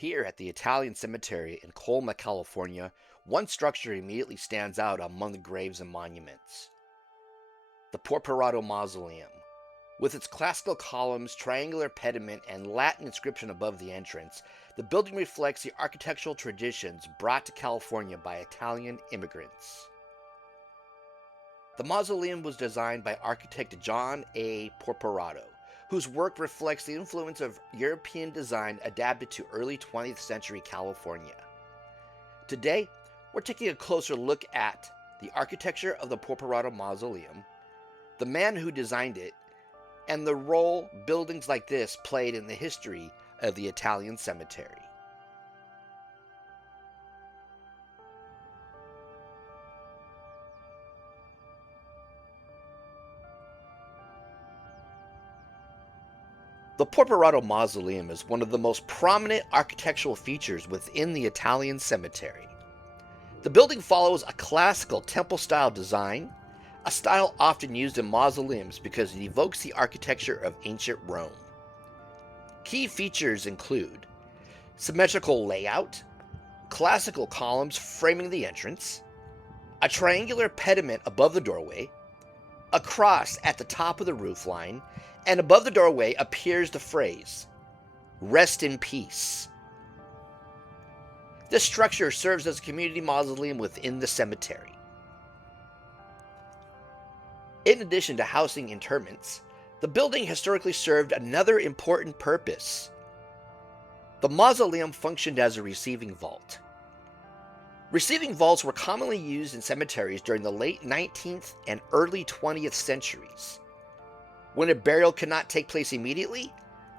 Here at the Italian Cemetery in Colma, California, one structure immediately stands out among the graves and monuments: the Porporato Mausoleum. With its classical columns, triangular pediment, and Latin inscription above the entrance, the building reflects the architectural traditions brought to California by Italian immigrants. The mausoleum was designed by architect John A. Porporato, whose work reflects the influence of European design adapted to early 20th century California. Today, we're taking a closer look at the architecture of the Porporato Mausoleum, the man who designed it, and the role buildings like this played in the history of the Italian cemetery. The Porporato Mausoleum is one of the most prominent architectural features within the Italian cemetery. The building follows a classical temple-style design, a style often used in mausoleums because it evokes the architecture of ancient Rome. Key features include symmetrical layout, classical columns framing the entrance, a triangular pediment above the doorway, a cross at the top of the roofline, and above the doorway appears the phrase, "Rest in peace." This structure serves as a community mausoleum within the cemetery. In addition to housing interments, the building historically served another important purpose. The mausoleum functioned as a receiving vault. Receiving vaults were commonly used in cemeteries during the late 19th and early 20th centuries. When a burial could not take place immediately,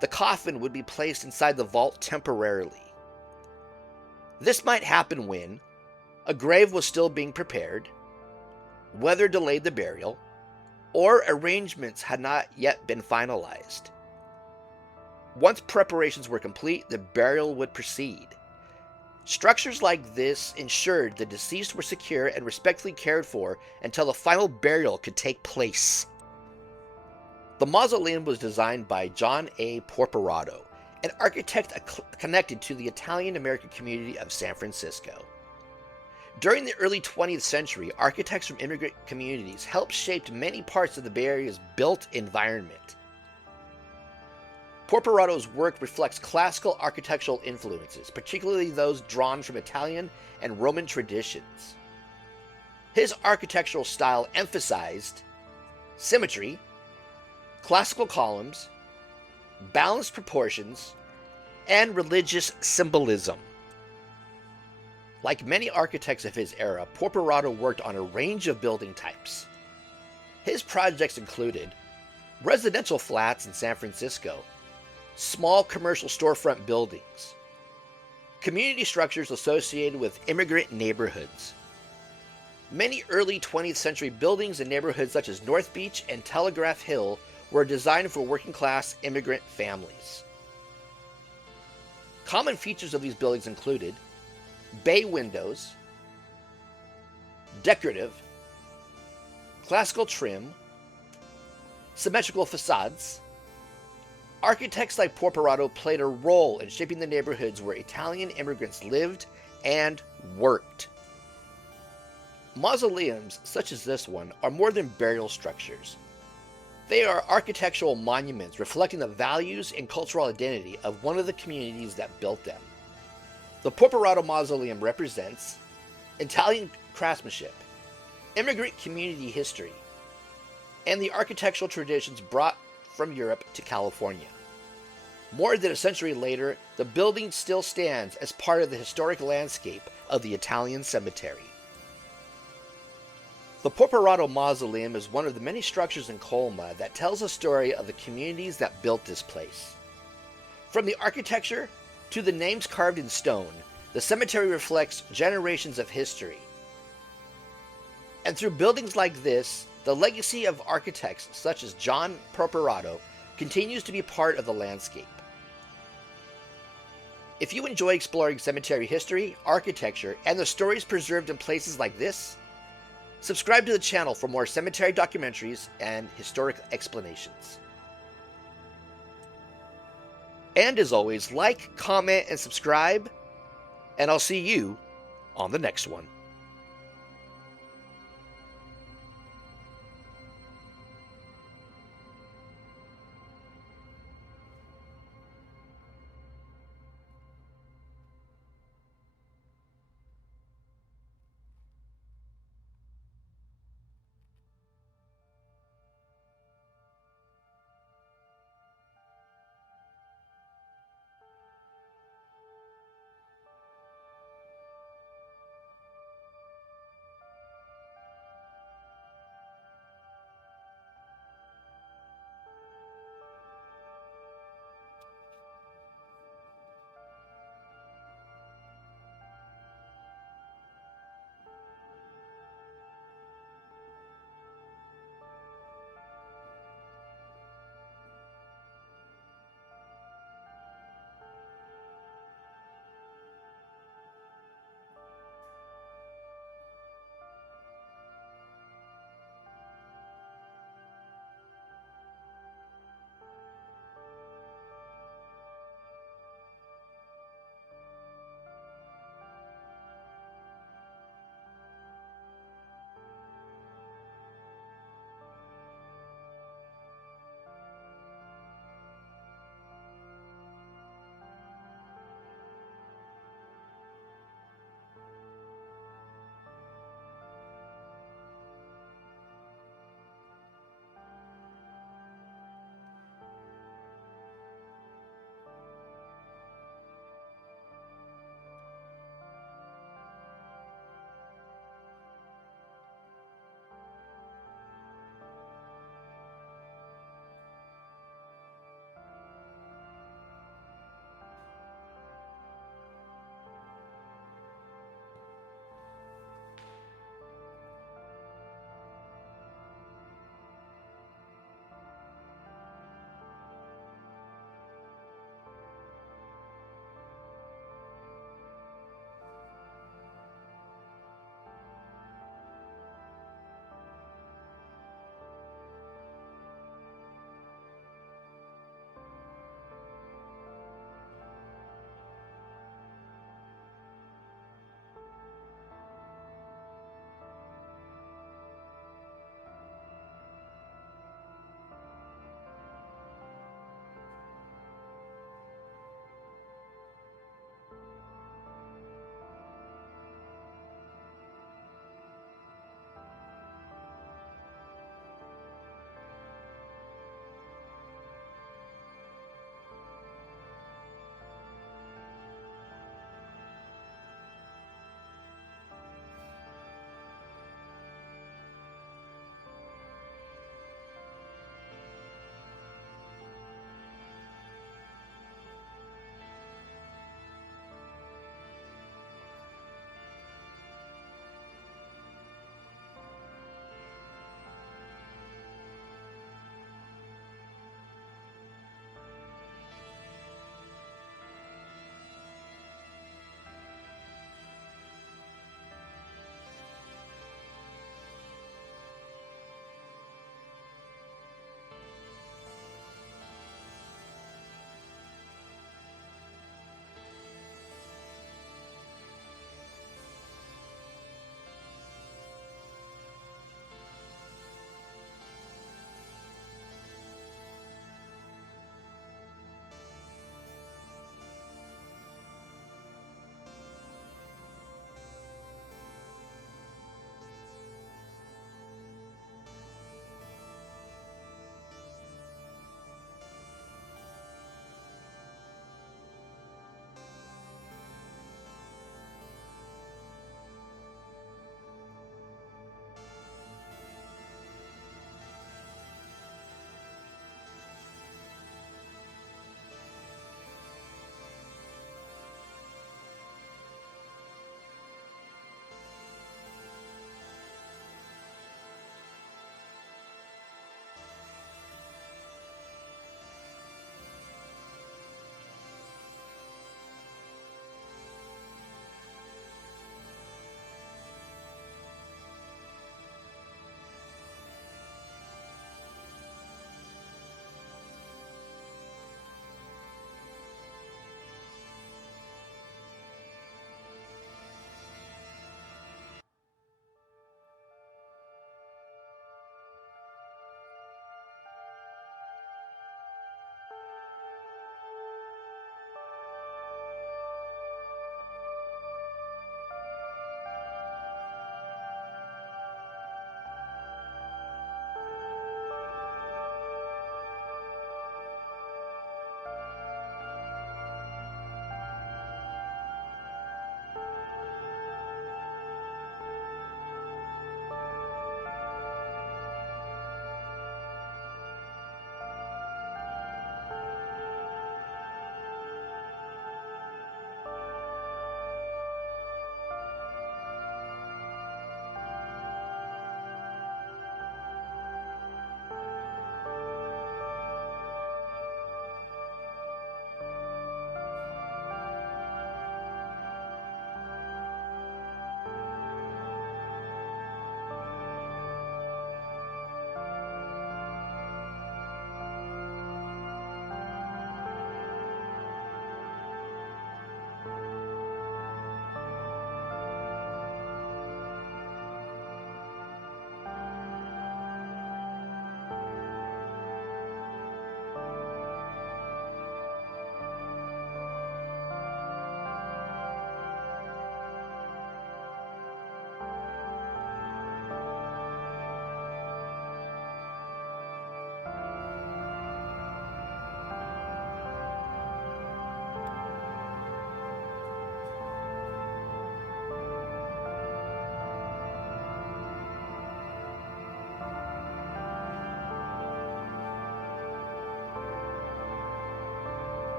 the coffin would be placed inside the vault temporarily. This might happen when a grave was still being prepared, weather delayed the burial, or arrangements had not yet been finalized. Once preparations were complete, the burial would proceed. Structures like this ensured the deceased were secure and respectfully cared for until the final burial could take place. The mausoleum was designed by John A. Porporato, an architect connected to the Italian-American community of San Francisco. During the early 20th century, architects from immigrant communities helped shape many parts of the Bay Area's built environment. Porporato's work reflects classical architectural influences, particularly those drawn from Italian and Roman traditions. His architectural style emphasized symmetry, classical columns, balanced proportions, and religious symbolism. Like many architects of his era, Porporato worked on a range of building types. His projects included residential flats in San Francisco, small commercial storefront buildings, community structures associated with immigrant neighborhoods. Many early 20th century buildings in neighborhoods such as North Beach and Telegraph Hill were designed for working-class immigrant families. Common features of these buildings included bay windows, decorative, classical trim, symmetrical facades. Architects like Porporato played a role in shaping the neighborhoods where Italian immigrants lived and worked. Mausoleums, such as this one, are more than burial structures. They are architectural monuments reflecting the values and cultural identity of one of the communities that built them. The Porporato Mausoleum represents Italian craftsmanship, immigrant community history, and the architectural traditions brought from Europe to California. More than a century later, the building still stands as part of the historic landscape of the Italian cemetery. The Porporato Mausoleum is one of the many structures in Colma that tells a story of the communities that built this place. From the architecture to the names carved in stone, the cemetery reflects generations of history. And through buildings like this, the legacy of architects such as John Porporato continues to be part of the landscape. If you enjoy exploring cemetery history, architecture, and the stories preserved in places like this, subscribe to the channel for more cemetery documentaries and historic explanations. And as always, like, comment, and subscribe, and I'll see you on the next one.